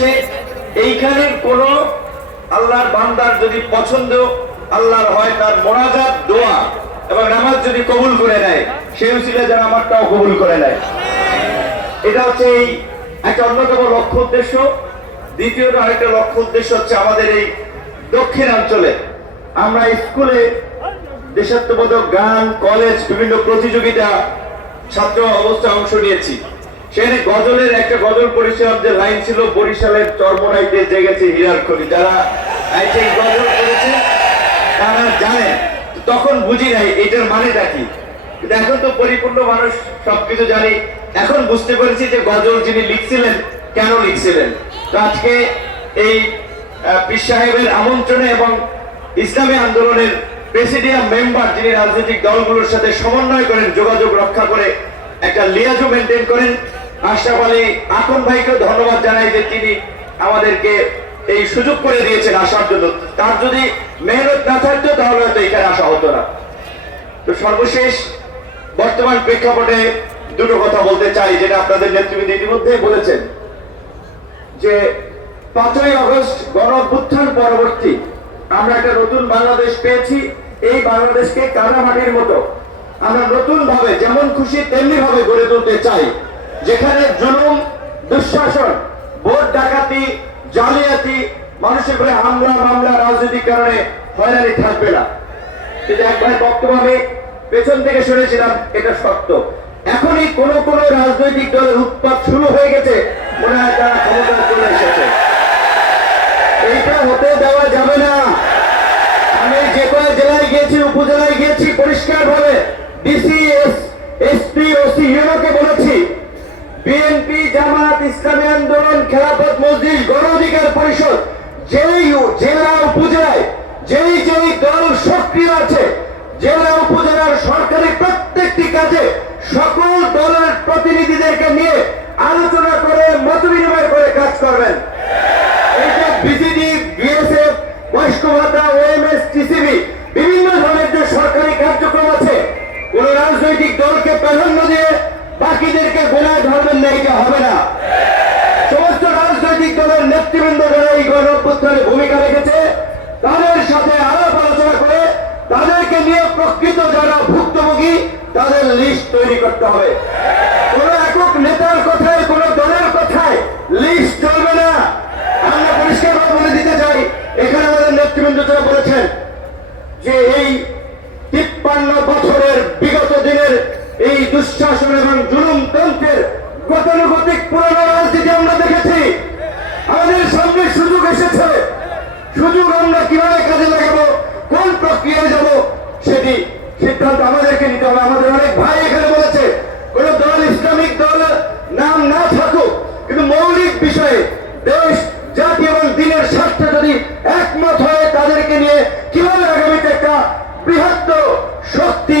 হচ্ছে এইখানের কোন আল্লাহর বান্দার যদি পছন্দ, আল্লাহর হয় তার মোনাজাত, দোয়া এবং নামাজ যদি কবুল করে নেয় সেই উচিলে যেন আমারটাও কবুল করে নেয়। এটা হচ্ছে এই একটা অন্যতম লক্ষ্য উদ্দেশ্য। দ্বিতীয়ত আরেকটা লক্ষ্য উদ্দেশ্য হচ্ছে আমাদের এই দক্ষিণাঞ্চলে আমরা স্কুলে দেশাত্মবোধক গান, কলেজ, বিভিন্ন প্রতিযোগিতা, ছাত্র অবস্থায় অংশ নিয়েছি। সেখানে গজলের একটা গজল পরিচালক যে লাইন ছিল, বরিশালের চর্মনাইতে জেগেছে হীরার খনি। যারা গজল করেছে তারা জানে। তখন বুঝি নাই, এটার মানেটা কি? কিন্তু এখন তো পরিপূর্ণ মানুষ সবকিছু জানি। এখন বুঝতে পেরেছি যে গজল যিনি লিখছিলেন, কেন লিখছিলেন? তো আজকে এই পীর সাহেবের আমন্ত্রণে এবং ইসলামী আন্দোলনের প্রেসিডিয়াম মেম্বার যিনি রাজনৈতিক দলগুলোর সাথে সমন্বয় করেন, যোগাযোগ রক্ষা করে একটা লিয়াজু মেনটেন করেন আশরাফ আলী আকন ভাইকে ধন্যবাদ জানাই যে তিনি আমাদেরকে এই সুযোগ করে দিয়েছেন আসার জন্য। তার যদি মেহনত না থাকতো, তাহলে হয়তো এখানে আসা হতো না। তো সর্বশেষ বর্তমান প্রেক্ষাপটে দুটো কথা বলতে চাই, যেটা আপনাদের নেতৃবৃন্দ ইতিমধ্যে বলেছেন। যে পাঁচই আগস্ট গণ অভ্যুত্থান পরবর্তী, আমরা একটা নতুন বাংলাদেশ পেয়েছি, এই বাংলাদেশকে কাদামাটির মতো। আমরা নতুন ভাবে যেমন খুশি তেমনি ভাবে গড়ে তুলতে চাই। যেখানে জুলুম, দুঃশাসন, ভোট ডাকাতি, জালিয়াতি, মানুষের উপরে হামলা, মামলা, রাজনৈতিক কারণে হয়রানি থাকবে না। কিন্তু একবার বক্তব্য আমি পেছন থেকে শুনেছিলাম, এটা সত্য। এখনই কোন কোন রাজনৈতিক দলের উৎপাত শুরু হয়ে গেছে, মনে হয় তারা ক্ষমতা চলে এসেছে। এইটা হতে দেওয়া যাবে না। আমি যে কয়েক জেলায় গিয়েছি, উপজেলায় গিয়েছি পরিষ্কার ভাবে ডিসি এসপি ওসি ইউনোকে বলেছি বিএনপি জামাত ইসলামী আন্দোলন খেলাফত মসজিদ গণ অধিকার পরিষদ, যেই জেলা উপজেলায়, যেই যেই দল সক্রিয় আছে, জেলা উপজেলার সরকারি প্রত্যেকটি কাজে সকল দলের প্রতিনিধিদেরকে নিয়ে আলোচনা করে মত বিনিময় করে কাজ করবেন। বাকিদেরকে গোলায় ধরবেন না, এটা হবে না। সমস্ত রাজনৈতিক দলের নেতৃবৃন্দ যারা এই গণ ভূমিকা রেখেছে। তাদের সাথে আলাপ আলোচনা করে তাদেরকে নিয়ে প্রকৃত যারা ভুক্তভোগী, তাদের লিস্ট তৈরি করতে হবে। কোন একক নেতার কথায়, কোন দলের কথায় লিস্ট চলবে না। আমরা পরিষ্কারভাবে বলে দিতে চাই, এখানে আমাদের নেতৃবৃন্দ যারা বলেছেন যে এই তিপ্পান্ন বছরের বিগত দিনের এই দুঃশাসন এবং জুলুম তন্ত্রের গতানুগতিক পুরনো রাজনীতি আমরা দেখেছি। আমাদের সামনে সুযোগ এসেছে। সুযোগ আমরা কীভাবে কাজে লাগাবো, কোন প্রক্রিয়ায় যাব, সেটি সিদ্ধান্ত আমাদেরকে নিতে হবে। আমাদের অনেক ভাই এখানে বলেছে, কোন দল ইসলামিক দল নাম না থাকুক, কিন্তু মৌলিক বিষয়ে দেশ, জাতি এবং দিনের স্বার্থে যদি একমত হয়ে তাদেরকে নিয়ে কীভাবে আগামীতে একটা বৃহত্তর শক্তি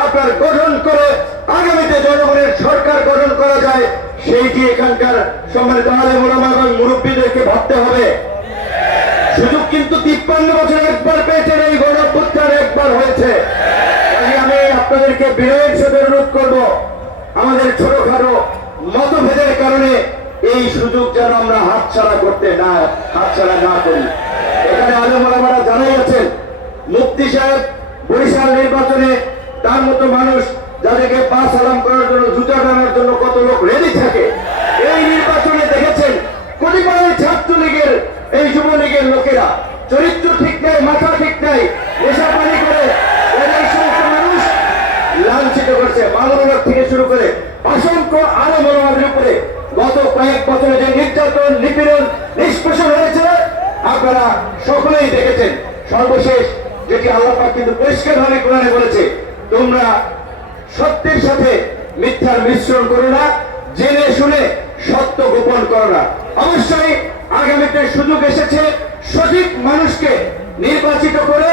আপনার গঠন করে আগামীতে জনগণের সরকার গঠন করা যায়, সেইটি এখানকার সম্মানিত আলে মোলামা এবং মুরব্বীদেরকে ভাবতে হবে। সুযোগ কিন্তু তিপ্পান্ন বছর একবার পেয়েছেন, এই গণপ্রত্যার একবার হয়েছে। আমি আপনাদেরকে বিনয়ের সাথে অনুরোধ করব, আমাদের ছোটখাটো মতভেদের কারণে এই সুযোগ যেন আমরা হাতছাড়া করতে না, হাতছাড়া না করি। এখানে আলমারা জানাই আছেন মুক্তি সাহেব বরিশাল নির্বাচনে তার মতো মানুষ যাদেরকে পা সালাম করার জন্য, জুতা টানার জন্য কত লোক রেডি থাকে। এই নির্বাচনে দেখেছেন কতিপয় ছাত্রলীগের এই যুবলীগের লোকেরা। চরিত্র ঠিক নেই, মাথা ঠিক নেই, নেশা পানি করে মানুষ লাঞ্ছিত করছে। থেকে শুরু করে অসংখ্য আরও মনোভাবের উপরে গত কয়েক বছরে যে নির্যাতন, নিপীড়ন, নিষ্পেষণ হয়েছে, আপনারা সকলেই দেখেছেন। সর্বশেষ যেটি আল্লাহ কিন্তু পরিষ্কার ভাবে কোরআনে বলেছে তোমরা সত্যের সাথে মিথ্যার মিশ্রণ করো না, জেনে শুনে সত্য গোপন করো না। অবশ্যই আগামীতে সুযোগ এসেছে সঠিক মানুষকে নির্বাচিত করে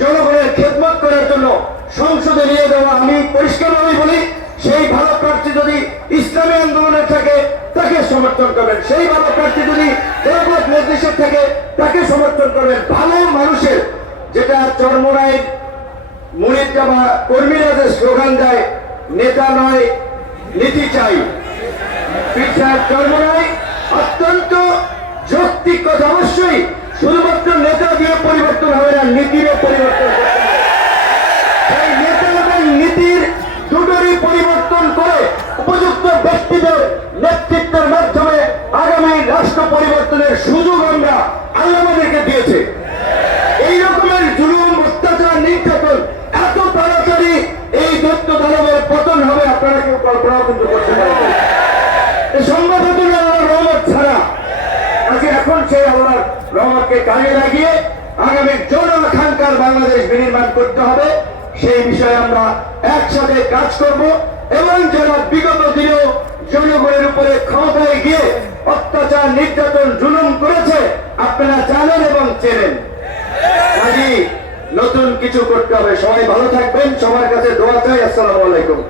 জনগণের খেদমত করার জন্য সংসদে নিয়ে যাওয়া আমি পরিষ্কারভাবে বলি, সেই ভালো প্রার্থী যদি ইসলামী আন্দোলনের থাকে, তাকে সমর্থন করবেন। সেই ভালো প্রার্থী যদি মজলিসের থাকে, তাকে সমর্থন করবেন। ভালো মানুষের যেটা চরমরায় মুরিদ জামা কর্মীরা যে স্লোগান দেয়, নেতা নয়, নীতি চাই পীর সাহেব চরমরায় অত্যন্ত যৌক্তিক কথা অবশ্যই শুধুমাত্র নেতা দিয়ে পরিবর্তন হবে না নীতিরও পরিবর্তন। এই নেতা এবং নীতির দুটোরই পরিবর্তন করে উপযুক্ত ব্যক্তিদের নেতৃত্বের মাধ্যমে আগামী রাষ্ট্র পরিবর্তনের সুযোগ আমরা আল্লাহ আমাদেরকে দিয়েছে এই রকমের জুলুম অত্যাচার নির্যাতন এত তাড়াতাড়ি এই দত্ত দানবের পতন হবে আপনারা কেউ কল্পনাও কিন্তু করতে না। এই হতো আল্লাহর রহমত ছাড়া আজকে এখন সেই আল্লাহর রহমতকে কাজে লাগিয়ে আগামী জনআকাঙ্ক্ষার বাংলাদেশ বিনির্মাণ করতে হবে। সেই বিষয়ে আমরা একসাথে কাজ করব এবং যারা বিগত দিনেও জনগণের উপরে ক্ষমতায় গিয়ে অত্যাচার, নির্যাতন, জুলুম করেছে আপনারা জানেন এবং চেনেন। কাজী নতুন কিছু করতে হবে। সবাই ভালো থাকবেন। সবার কাছে দোয়া চাই। আসসালামু আলাইকুম।